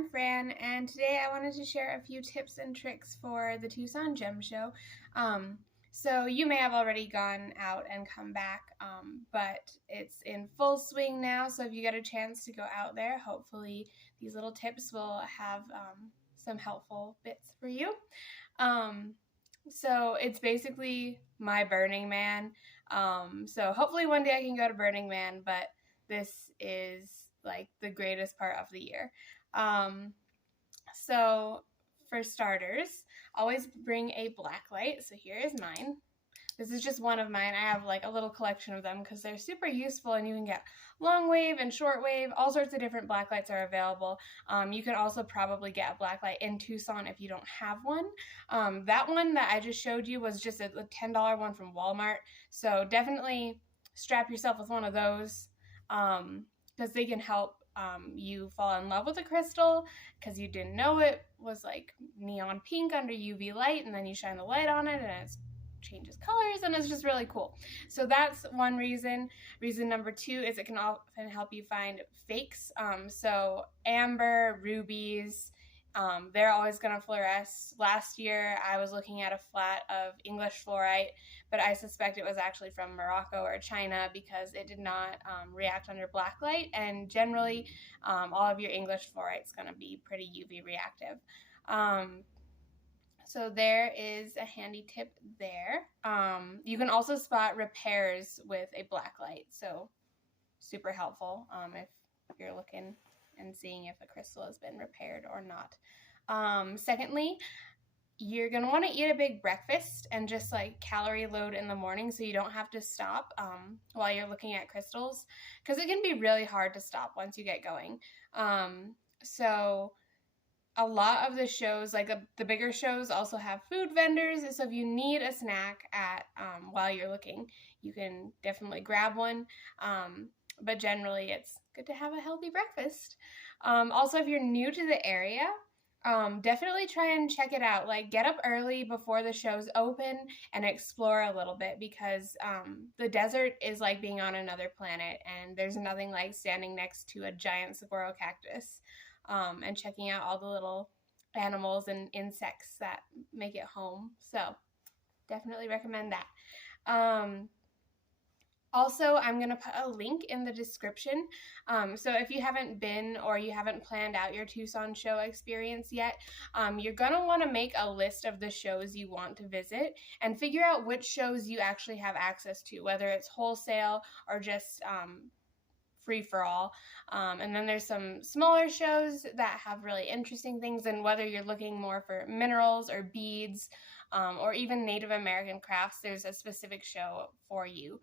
I'm Fran, and today I wanted to share a few tips and tricks for the Tucson Gem Show. So you may have already gone out and come back, but it's in full swing now, so if you get a chance to go out there, hopefully these little tips will have some helpful bits for you. So it's basically my Burning Man. So hopefully one day I can go to Burning Man, but this is like the greatest part of the year. So for starters, always bring a black light. So here is mine. This is just one of mine. I have like a little collection of them because they're super useful, and you can get long wave and short wave. All sorts of different black lights are available. You can also probably get a black light in Tucson if you don't have one. That one that I just showed you was just a $10 one from Walmart. So definitely strap yourself with one of those because they can help you fall in love with a crystal because you didn't know it was like neon pink under UV light, and then you shine the light on it and it changes colors, and it's just really cool. So that's one reason. Reason number two is it can often help you find fakes. So amber, rubies, they're always going to fluoresce. Last year I was looking at a flat of English fluorite, but I suspect it was actually from Morocco or China because it did not react under black light, and generally all of your English fluorite is going to be pretty UV reactive. So there is a handy tip there. You can also spot repairs with a black light, so super helpful if you're looking and seeing if a crystal has been repaired or not. Secondly, you're going to want to eat a big breakfast and just like calorie load in the morning so you don't have to stop while you're looking at crystals, because it can be really hard to stop once you get going. So a lot of the shows, like the bigger shows, also have food vendors. So if you need a snack at while you're looking, you can definitely grab one. But generally, it's good to have a healthy breakfast. Also, if you're new to the area, definitely try and check it out. Like, get up early before the shows open and explore a little bit, because the desert is like being on another planet, and there's nothing like standing next to a giant saguaro cactus and checking out all the little animals and insects that make it home. So definitely recommend that. Also, I'm going to put a link in the description. So if you haven't been or you haven't planned out your Tucson show experience yet, you're going to want to make a list of the shows you want to visit and figure out which shows you actually have access to, whether it's wholesale or just free for all. And then there's some smaller shows that have really interesting things, and whether you're looking more for minerals or beads or even Native American crafts, there's a specific show for you.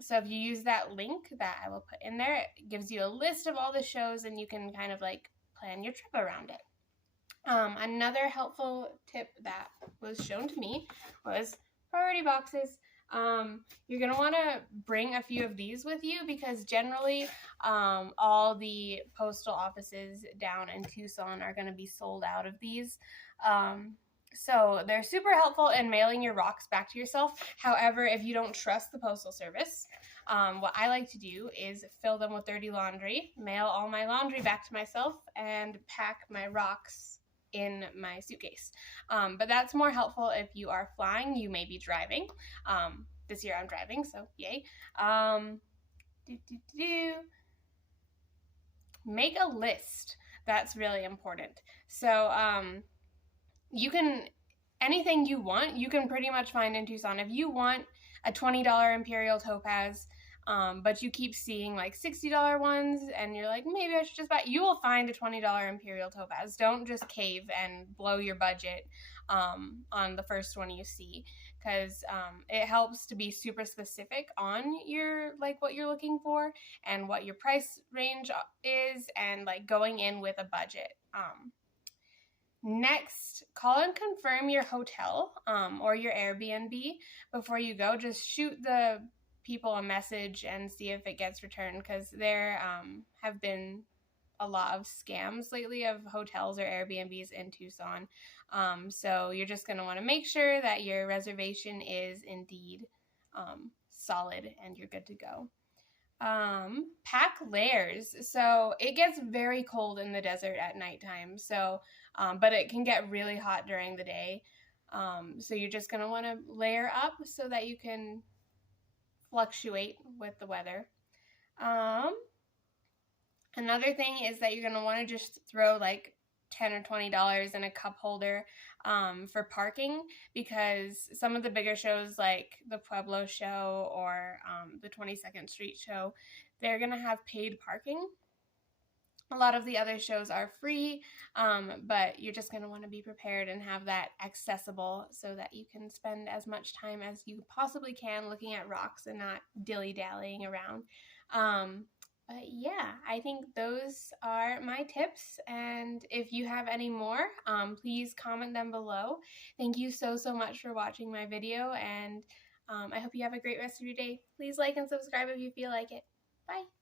So if you use that link that I will put in there, it gives you a list of all the shows, and you can kind of like plan your trip around it. Another helpful tip that was shown to me was priority boxes. You're going to want to bring a few of these with you, because generally all the postal offices down in Tucson are going to be sold out of these. So they're super helpful in mailing your rocks back to yourself. However, if you don't trust the Postal Service, what I like to do is fill them with dirty laundry, mail all my laundry back to myself, and pack my rocks in my suitcase. But that's more helpful if you are flying. You may be driving. This year I'm driving, so yay. Make a list. That's really important. So you can, anything you want, you can pretty much find in Tucson. If you want a $20 Imperial Topaz, but you keep seeing like $60 ones and you're like, maybe I should just buy it, you will find a $20 Imperial Topaz. Don't just cave and blow your budget on the first one you see, because it helps to be super specific on your, like, what you're looking for and what your price range is, and like going in with a budget. Next, call and confirm your hotel or your Airbnb before you go. Just shoot the people a message and see if it gets returned, because there have been a lot of scams lately of hotels or Airbnbs in Tucson. So you're just going to want to make sure that your reservation is indeed solid and you're good to go. Pack layers. So it gets very cold in the desert at nighttime. So, but it can get really hot during the day. So you're just going to want to layer up so that you can fluctuate with the weather. Another thing is that you're going to want to just throw like $10 or $20 in a cup holder for parking, because some of the bigger shows like the Pueblo show or the 22nd Street show, they're going to have paid parking. A lot of the other shows are free, but you're just going to want to be prepared and have that accessible so that you can spend as much time as you possibly can looking at rocks and not dilly-dallying around. But yeah, I think those are my tips, and if you have any more, please comment them below. Thank you so much for watching my video, and I hope you have a great rest of your day. Please like and subscribe if you feel like it. Bye!